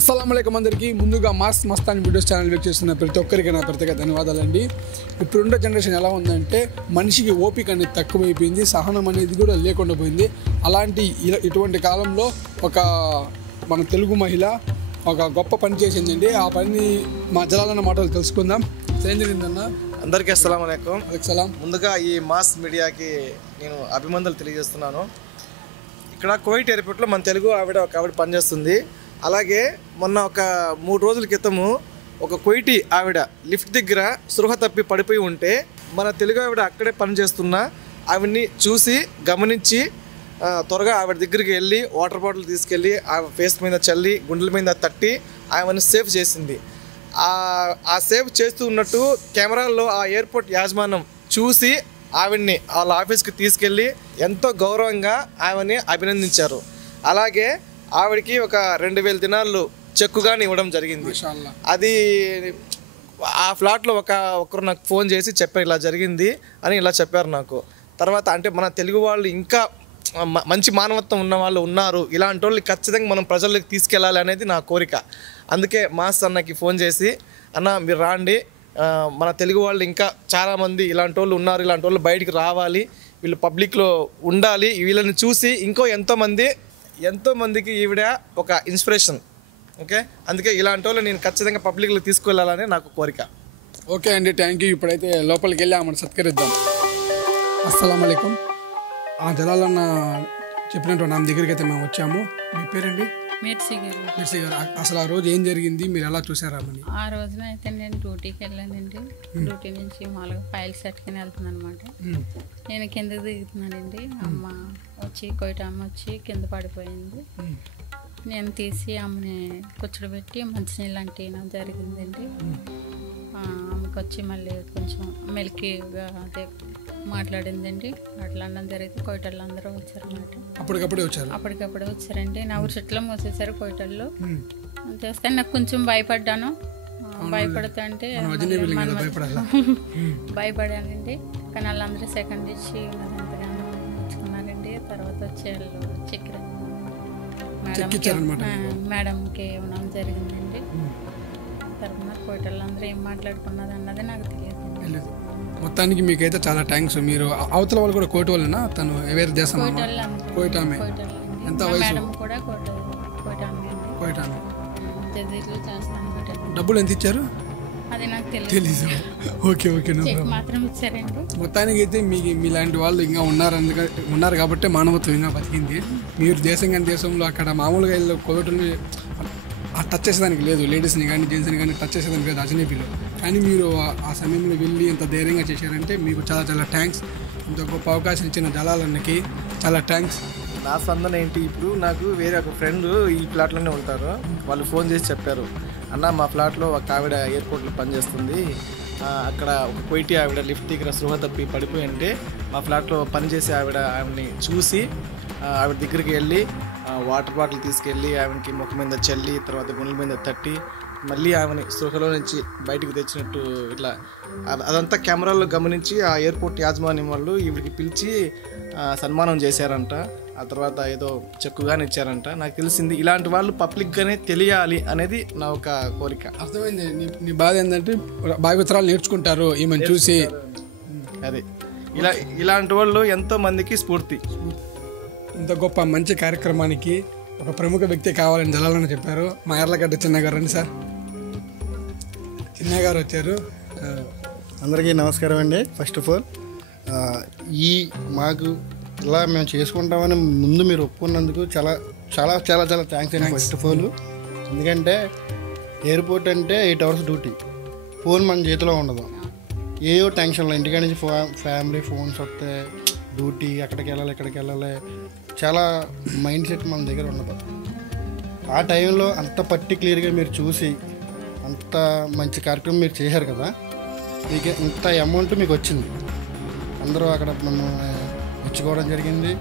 అస్సలాముఅలైకుం అందరికీ. ముందుగా mass Mastan videos channel week చేస్తున్న ప్రతి ఒక్కరికి నా ప్రత్యేక ధన్యవాదాలండి. ఇప్పుడున్న జనరేషన్ ఎలా ఉందంటే మనిషికి ఓపిక అనేది తక్కువైపోయింది, సహనం అనేది కూడా లేకుండా పోయింది. అలాంటి ఇటువంటి కాలంలో మన తెలుగు మహిళ ఒక గొప్ప పని చేసిందండి. ఆ పని మా జలాలన్న మాటలు తెలుసుకుందాం. ఏం జరిగిందన్న? అందరికీ అస్సలాముఅలైకుం. సలాం. ముందుగా ఈ మాస్ మీడియాకి నేను అభినందనలు తెలియజేస్తున్నాను. ఇక్కడ కువైట్ ఎయిర్పోర్ట్లో మన తెలుగు ఒక ఆవిడ పనిచేస్తుంది. అలాగే మొన్న ఒక 3 రోజుల క్రితము ఒక కువైటీ ఆవిడ లిఫ్ట్ దగ్గర స్పృహ తప్పి పడిపోయి ఉంటే మన తెలుగు ఆవిడ అక్కడే పనిచేస్తున్న ఆవిడ్ని చూసి గమనించి త్వరగా ఆవిడ దగ్గరికి వెళ్ళి వాటర్ బాటిల్ తీసుకెళ్ళి ఆమె ఫేస్ మీద చల్లి గుండెల మీద తట్టి ఆమెను సేఫ్ చేసింది. ఆ సేఫ్ చేస్తూ ఉన్నట్టు కెమెరాల్లో ఆ ఎయిర్పోర్ట్ యాజమాన్యం చూసి ఆవిడ్ని వాళ్ళ ఆఫీస్కి తీసుకెళ్ళి ఎంతో గౌరవంగా ఆమెని అభినందించారు. అలాగే ఆవిడకి ఒక 2000 దినాలు చెక్కుగాని ఇవ్వడం జరిగింది. అది ఆ ఫ్లాట్లో ఒకరు నాకు ఫోన్ చేసి చెప్పారు, ఇలా జరిగింది అని ఇలా చెప్పారు నాకు. తర్వాత అంటే మన తెలుగు వాళ్ళు ఇంకా మంచి మానవత్వం ఉన్న వాళ్ళు ఉన్నారు, ఇలాంటి వాళ్ళు ఖచ్చితంగా మనం ప్రజల్లోకి తీసుకెళ్ళాలి అనేది నా కోరిక. అందుకే మాస్ అన్నకి ఫోన్ చేసి, అన్న మీరు రాండి, మన తెలుగు వాళ్ళు ఇంకా చాలామంది ఇలాంటి వాళ్ళు ఉన్నారు, ఇలాంటి వాళ్ళు బయటికి రావాలి, వీళ్ళు పబ్లిక్లో ఉండాలి, వీళ్ళని చూసి ఎంతోమందికి ఈవిడ ఒక ఇన్స్పిరేషన్. ఓకే, అందుకే ఇలాంటి వాళ్ళు నేను ఖచ్చితంగా పబ్లిక్లో తీసుకెళ్ళాలని నాకు కోరిక. ఓకే అండి, థ్యాంక్ యూ. ఇప్పుడైతే లోపలికి వెళ్ళి ఆమెను సత్కరిద్దాం. అస్సలాముఅలైకుం. ఆ జలాలన్న చెప్పినట్టు నా దగ్గరికి అయితే మేము వచ్చాము. మీ పేరండి? మిర్చి గారు. అసలు ఆ రోజు ఏం జరిగింది, మీరు ఎలా చూసారామని? ఆ రోజున అయితే నేను డ్యూటీకి వెళ్ళానండి. డ్యూటీ నుంచి మామూలుగా ఫైల్స్ పెట్టుకుని వెళ్తున్నాను అనమాట. నేను కిందకి దిగుతున్నానండి. అమ్మ వచ్చి కోయిట అమ్మ వచ్చి కింద పడిపోయింది. నేను తీసి అమ్మని కూర్చోబెట్టి మంచినీళ్ళు అంటే జరిగిందండి. ఆమెకు వచ్చి మళ్ళీ కొంచెం మెలికిగా అదే మాట్లాడిందండి. మాట్లాడడం జరిగితే కోయిటల్లో అందరూ వచ్చారన్నమాట. అప్పటికప్పుడే వచ్చారండి. నా ఊరు చెట్లో మోసేసారు కోయిటల్లో. చేస్తే నాకు కొంచెం భయపడ్డాను. భయపడుతా అంటే భయపడానండి. కానీ వాళ్ళందరూ సెకండ్ ఇచ్చి ఎంతగానో మెచ్చుకున్నారండి. తర్వాత వచ్చే చక్కెర మేడంకి ఇవ్వడం జరిగిందండి. తర్వాత కోయిటల్లో అందరూ ఏం మాట్లాడుకున్నది అన్నది నాకు తెలియదు. మొత్తానికి మీకైతే చాలా థ్యాంక్స్. మీరు అవతల వాళ్ళు కూడా కోయిట వాళ్ళేనా? తను వేరే దేశం? కోయిటామే. ఎంత వయసు? డబ్బులు ఎంత ఇచ్చారు? అది నాకు తెలీదు. ఓకే. మాత్రం ఇచ్చారండి. మొత్తానికి అయితే మీలాంటి వాళ్ళు ఇంకా ఉన్నారు కాబట్టి మానవత్వం ఇంకా బతికింది. మీరు దేశంలో అక్కడ మామూలుగా కోవిడ్ని టచ్ చేసేదానికి లేదు, లేడీస్ని కానీ జెంట్స్ని కానీ టచ్ చేసేదానికి లేదు అజనబీలో. కానీ మీరు ఆ సమయంలో వెళ్ళి ఎంత ధైర్యంగా చేశారంటే మీకు చాలా చాలా థ్యాంక్స్. ఇంత గొప్ప అవకాశం ఇచ్చిన జలాలన్నకి చాలా థ్యాంక్స్. నా స్పందన ఏంటి, ఇప్పుడు నాకు వేరే ఒక ఫ్రెండ్ ఈ ఫ్లాట్లోనే ఉంటారు. వాళ్ళు ఫోన్ చేసి చెప్పారు, అన్న మా ఫ్లాట్లో ఒక ఆవిడ ఎయిర్పోర్ట్లో పనిచేస్తుంది, అక్కడ ఒక కువైటీ ఆవిడ లిఫ్ట్ దగ్గర స్పృహ తప్పి పడిపోయి ఉంటే మా ఫ్లాట్లో పనిచేసే ఆవిడని చూసి ఆవిడ దగ్గరికి వెళ్ళి వాటర్ బాటిల్ తీసుకెళ్ళి ఆవిడకి ముఖం మీద చల్లి తర్వాత గుండెల మీద తట్టి మళ్ళీ ఆమెని స్పృహలో నుంచి బయటకు తెచ్చినట్టు ఇట్లా అదంతా కెమెరాల్లో గమనించి ఆ ఎయిర్పోర్ట్ యాజమాన్యం వాళ్ళు ఈవిడికి పిలిచి సన్మానం చేశారంట. ఆ తర్వాత ఏదో చెక్కుగానే ఇచ్చారంట. నాకు తెలిసింది ఇలాంటి వాళ్ళు పబ్లిక్గానే తెలియాలి అనేది నా ఒక కోరిక. అర్థమైంది. నీ బాధ ఏంటంటే భావితరాలు నేర్చుకుంటారు ఈమెను చూసి. అదే ఇలాంటి వాళ్ళు ఎంతో మందికి స్ఫూర్తి. ఇంత గొప్ప మంచి కార్యక్రమానికి ఒక ప్రముఖ వ్యక్తి కావాలని జలాలని చెప్పారు. మా ఎర్లగడ్డ చిన్నగారు. రండి సార్. చిన్నగారు వచ్చారు. అందరికీ నమస్కారం అండి. ఫస్ట్ ఆఫ్ ఆల్ మాకు ఇలా మేము చేసుకుంటామని ముందు మీరు ఒప్పుకున్నందుకు చాలా చాలా చాలా చాలా థ్యాంక్స్ అండి. ఫస్ట్ ఆఫ్ ఆల్ ఎందుకంటే ఎయిర్పోర్ట్ అంటే 8 hours డ్యూటీ, ఫోన్ మన చేతిలో ఉండదు. ఏయో టెన్షన్లో ఇంటికాడ నుంచి ఫ్యామిలీ ఫోన్స్ వస్తే డ్యూటీ అక్కడికి వెళ్ళాలి ఇక్కడికి వెళ్ళాలి, చాలా మైండ్ సెట్ మన దగ్గర ఉండదు. ఆ టైంలో అంత పర్టిక్యులర్గా మీరు చూసి అంత మంచి కార్యక్రమం మీరు చేశారు కదా, మీకు ఇంత అమౌంట్ మీకు వచ్చింది. అందరూ అక్కడ నన్ను మెచ్చుకోవడం జరిగింది,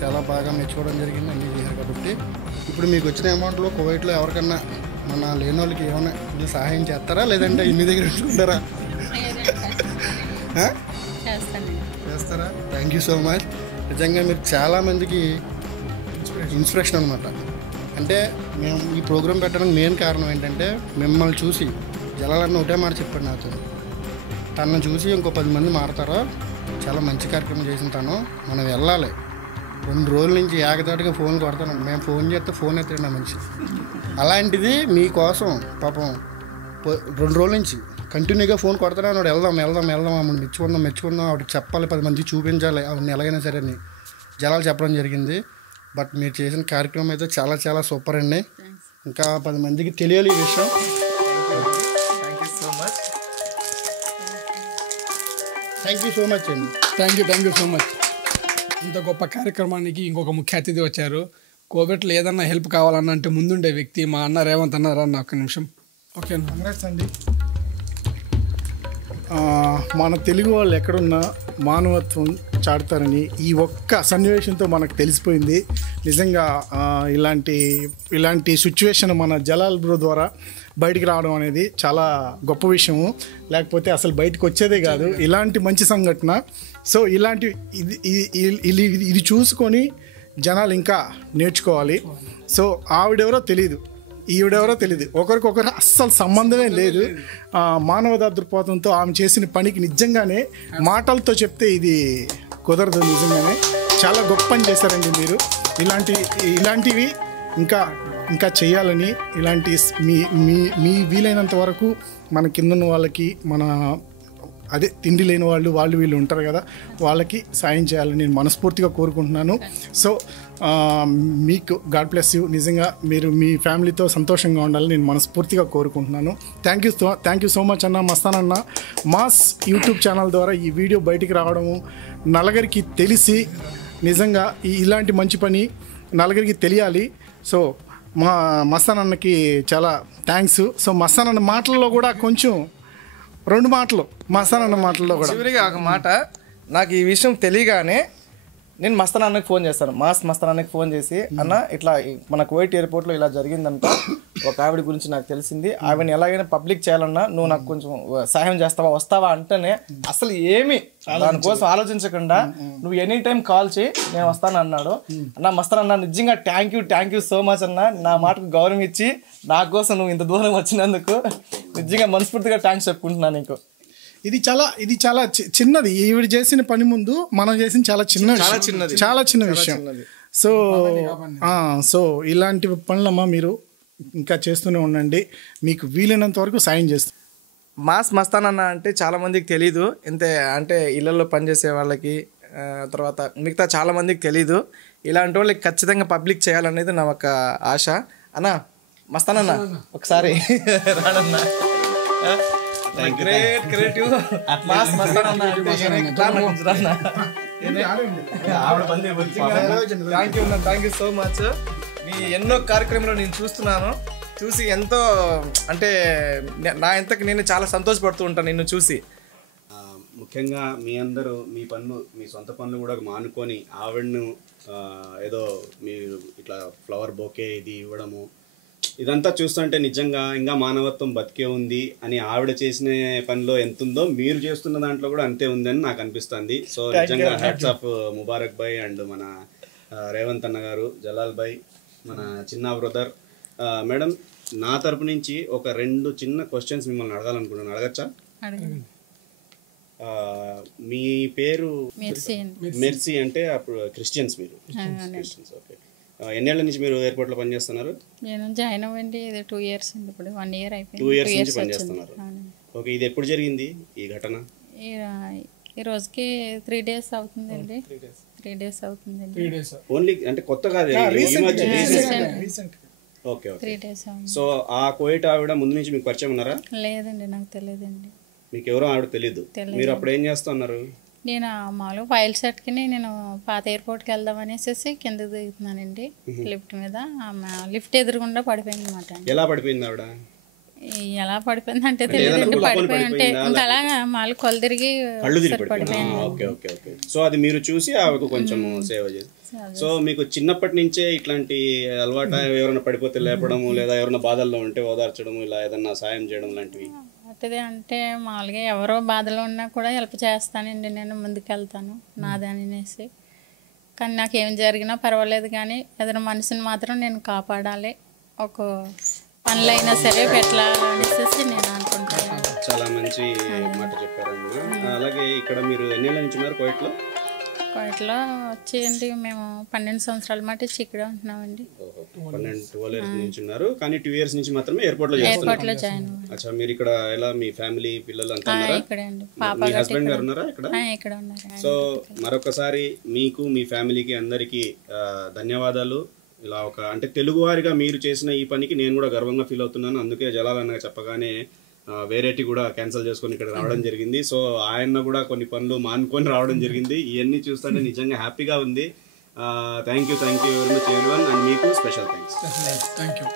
చాలా బాగా మెచ్చుకోవడం జరిగింది, అన్నీ చేశారు. కాబట్టి ఇప్పుడు మీకు వచ్చిన అమౌంట్లో కువైట్లో ఎవరికన్నా మన లేని వాళ్ళకి ఏమైనా సహాయం చేస్తారా, లేదంటే ఇన్ని దగ్గర ఉంచుకుంటారా? చేస్తారా? Thank you so much. నిజంగా మీరు చాలామందికి ఇన్స్పిరేషన్ అనమాట. అంటే మేము ఈ ప్రోగ్రాం పెట్టడానికి మెయిన్ కారణం ఏంటంటే మిమ్మల్ని చూసి జలాలన్న ఒకటే మాట చెప్పాడు నాతో, తనను చూసి ఇంకో 10 మంది మారతారో, చాలా మంచి కార్యక్రమం చేసిన తను, మనం వెళ్ళాలి. 2 రోజుల నుంచి ఏకదాటిగా ఫోన్ కొడతాను, మేము ఫోన్ చేస్తే ఫోన్ ఎత్తాడు నా మనిషి. అలాంటిది మీకోసం పాపం 2 రోజుల నుంచి కంటిన్యూగా ఫోన్ కొడతానే ఉన్నాడు, వెళ్దాం వెళ్దాం వెళ్దాం, ఆవిడ మెచ్చుకుందాం, ఆవిడకి చెప్పాలి, 10 మందికి చూపించాలి, ఆవిడని ఎలాగైనా సరే అని జలాలు చెప్పడం జరిగింది. బట్ మీరు చేసిన కార్యక్రమం అయితే చాలా చాలా సూపర్ అండి. ఇంకా 10 మందికి తెలియాలి ఈ విషయం. Thank you so much. Thank you so much అండి. Thank you so much. ఇంత గొప్ప కార్యక్రమానికి ఇంకొక ముఖ్య అతిథి వచ్చారు. కోవిడ్లో ఏదన్నా హెల్ప్ కావాలన్నా అంటే ముందుండే వ్యక్తి మా అన్న రేవంత్ అన్నారా అన్న, ఒక్క నిమిషం. ఓకేనా? కాంగ్రెస్ అండి. మన తెలుగు వాళ్ళు ఎక్కడున్నా మానవత్వం చాటుతారని ఈ ఒక్క సన్నివేశంతో మనకు తెలిసిపోయింది. నిజంగా ఇలాంటి సిచ్యువేషన్ మన జలాల్ బ్రో ద్వారా బయటికి రావడం అనేది చాలా గొప్ప విషయము. లేకపోతే అసలు బయటకు వచ్చేదే కాదు ఇలాంటి మంచి సంఘటన. సో ఇది చూసుకొని జనాలు ఇంకా నేర్చుకోవాలి. సో ఆవిడెవరో తెలియదు, ఈవిడెవరో తెలియదు, ఒకరికొకరు అస్సలు సంబంధమే లేదు. మానవతా దృక్పథంతో ఆమె చేసిన పనికి నిజంగానే మాటలతో చెప్తే ఇది కుదరదు. నిజంగానే చాలా గొప్ప పని చేశారండి మీరు. ఇలాంటివి ఇంకా చేయాలని, ఇలాంటి మీ వీలైనంత వరకు మన కింద వాళ్ళకి, మన తిండి లేని వాళ్ళు వీళ్ళు ఉంటారు కదా, వాళ్ళకి సాయం చేయాలని నేను మనస్ఫూర్తిగా కోరుకుంటున్నాను. సో మీకు గాడ్ బ్లెస్ యూ. నిజంగా మీరు మీ ఫ్యామిలీతో సంతోషంగా ఉండాలని నేను మనస్ఫూర్తిగా కోరుకుంటున్నాను. థ్యాంక్ యూ సో మచ్ అన్న. మస్తానన్న మాస్ యూట్యూబ్ ఛానల్ ద్వారా ఈ వీడియో బయటికి రావడము, నలుగురికి తెలిసి నిజంగా ఇలాంటి మంచి పని నలుగురికి తెలియాలి. సో మస్తానన్నకి చాలా థ్యాంక్స్. సో మస్తానన్న మాటల్లో కూడా కొంచెం 2 మాటలు మస్తానన్న మాటల్లో కూడా చివరిగా ఒక మాట, నాకు ఈ విషయం తెలియగానే నేను మస్తానన్నకి ఫోన్ చేస్తాను. మస్తానన్నకి ఫోన్ చేసి, అన్న ఇట్లా మన కువైట్ ఎయిర్పోర్ట్లో ఇలా జరిగిందంట, ఒక ఆవిడ గురించి నాకు తెలిసింది, ఆవిడని ఎలాగైనా పబ్లిక్ చేయాలన్నా నువ్వు నాకు కొంచెం సహాయం చేస్తావా, వస్తావా అంటేనే అసలు ఏమి దానికోసం ఆలోచించకుండా నువ్వు ఎనీ టైం కాల్ చేయి, నేను వస్తాను అన్నాడు. అన్న మస్తానన్న నిజంగా థ్యాంక్ యూ సో మచ్ అన్న. నా మాటకు గౌరవం ఇచ్చి నా కోసం నువ్వు ఇంత దూరం వచ్చినందుకు నిజంగా మనస్ఫూర్తిగా థ్యాంక్స్ చెప్పుకుంటున్నాను నీకు. ఇది చాలా చిన్నది. ఈవిడ చేసిన పని ముందు మనం చేసిన చాలా చిన్న విషయం. సో ఇలాంటి పనులమ్మా మీరు ఇంకా చేస్తూనే ఉండండి, మీకు వీలైనంత వరకు సాయం చేస్తాం. మస్తానన్న అంటే చాలా మందికి తెలీదు, అంటే ఇళ్లలో పనిచేసే వాళ్ళకి, తర్వాత మిగతా చాలా మందికి తెలీదు. ఇలాంటి వాళ్ళకి ఖచ్చితంగా పబ్లిక్ చేయాలనేది నా ఒక ఆశ. అన్న మస్తానన్న ఒకసారి రాడన్నా. క్రియేటివ్ మాస్ మస్తానన్న థ్యాంక్ యూ సో మచ్. మీ ఎన్నో కార్యక్రమాలు నేను చూసి ఎంతో, అంటే నా ఎంతకి నేను చాలా సంతోషపడుతూ ఉంటాను నిన్ను చూసి. ముఖ్యంగా మీ అందరూ మీ సొంత పనులు కూడా మానుకొని ఆవిడను ఏదో మీరు ఇట్లా ఫ్లవర్ బొకే ఇది ఇవ్వడము, ఇదంతా చూస్తుంటే నిజంగా ఇంకా మానవత్వం బతికే ఉంది అని ఆవిడ చేసిన పనిలో ఎంత ఉందో మీరు చేస్తున్న దాంట్లో కూడా అంతే ఉందని నాకు అనిపిస్తుంది. సో నిజంగా hats off Mubarak Bhai and మన రేవంత్ అన్న గారు, జలాల్ భాయ్, మన చిన్న బ్రదర్. మేడం, నా తరపు నుంచి ఒక 2 చిన్న క్వశ్చన్స్ మిమ్మల్ని అడగాలనుకుంటున్నాను, అడగచ్చా? మీ పేరు మెర్సీ, అంటే అప్పుడు క్రిస్టియన్స్ మీరు? Christians, okay. ఎన్నేళ్ల నుంచి మీరు ఎయిర్పోర్ట్లో పనిచేస్తున్నారు? నేను జాయిన్ అవ్వండి 2 years అండి, ఇప్పుడు 1 year అయిపోయింది. 2 years నుంచి పనిచేస్తున్నారు. ఓకే, ఇది ఎప్పుడు జరిగింది ఈ ఘటన? ఈ రోజుకి 3 days అవుతుందండి. 3 days అవుతుందండి. ఓన్లీ అంటే కొత్త కాదు, ఓకే. 3 days అవుతుంది. సో ఆ కోయిట్ ఆవిడ ముందు నుంచి మీకు పరిచయం ఉన్నారా? లేదండి, నాకు తెలియదండి. మీకు ఎవరో ఆవిడ తెలీదు. మీరు అప్పుడు ఏం చేస్తున్నారు? నేను మామూలుగా ఫైల్ సెట్కి నేను పాత ఎయిర్పోర్ట్కి వెళ్దాం అనేసి కిందకి దిగుతున్నానండి లిఫ్ట్ మీద. లిఫ్ట్ ఎదురుగుండా పడిపోయింది అనమాట. ఎలా పడిపోయింది ఆవిడ? ఎలా పడిపోయింది అంటే తెలియదండి, పడిపోయి ఉంటే ఇంకా అలాగా మాలు కొలు తిరిగి పడిపోయింది. Okay okay okay. సో అది మీరు చూసి ఆవిడకు కొంచెం సేవ చేసి. సో మీకు చిన్నప్పటి నుంచే ఇట్లాంటి అలవాటు, ఎవరైనా పడిపోతే లేపడము, లేదా ఎవరైనా బాధల్లో ఉంటే ఓదార్చడము, ఇలా ఏదన్నా సాయం చేయడం లాంటివి? అంటే మామూలుగా ఎవరో బాధలో ఉన్నా కూడా హెల్ప్ చేస్తానండి, నేను ముందుకెళ్తాను నాదనేసి. కానీ నాకేం జరిగినా పర్వాలేదు, కానీ ఏదైనా మనిషిని మాత్రం నేను కాపాడాలి, ఒక పనులైనా సరే పెట్టాలనేసి నేను అనుకుంటాను. చాలా మంచి మాట చెప్పారమ్మా. అలాగే ఇక్కడ మీరు ఎన్నేళ్ళ నుంచి ఉన్నారు కోయిట్లో? కోయిట్లో వచ్చేయండి మేము 12 సంవత్సరాల మటు ఇక్కడే ఉంటున్నామండి. 12 ఇయర్స్ నుంచి ఉన్నారు, కానీ 2 ఇయర్స్ నుంచి మాత్రమే ఎయిర్పోర్ట్లో ఎయిర్పోర్ట్లో జాయిన్ అచ్చా. మీరు ఇక్కడ ఎలా మీ ఫ్యామిలీ పిల్లలు అంతా ఉన్నారా? ఇక్కడే అండి. పాప మీ హస్బెండ్ గారు ఉన్నారా ఇక్కడ? ఇక్కడ ఉన్నారు. సో మరొకసారి మీకు మీ ఫ్యామిలీకి అందరికీ ధన్యవాదాలు. ఇలా ఒక అంటే తెలుగువారిగా మీరు చేసిన ఈ పనికి నేను కూడా గర్వంగా ఫీల్ అవుతున్నాను. అందుకే జలాలన్నగా చెప్పగానే వేరేటి కూడా క్యాన్సిల్ చేసుకొని ఇక్కడ రావడం జరిగింది. సో ఆయన కూడా కొన్ని పనులు మానుకొని రావడం జరిగింది. ఇవన్నీ చూస్తుంటే నిజంగా హ్యాపీగా ఉంది. Thank you very much everyone, and మీకు స్పెషల్ థ్యాంక్స్. Thank you.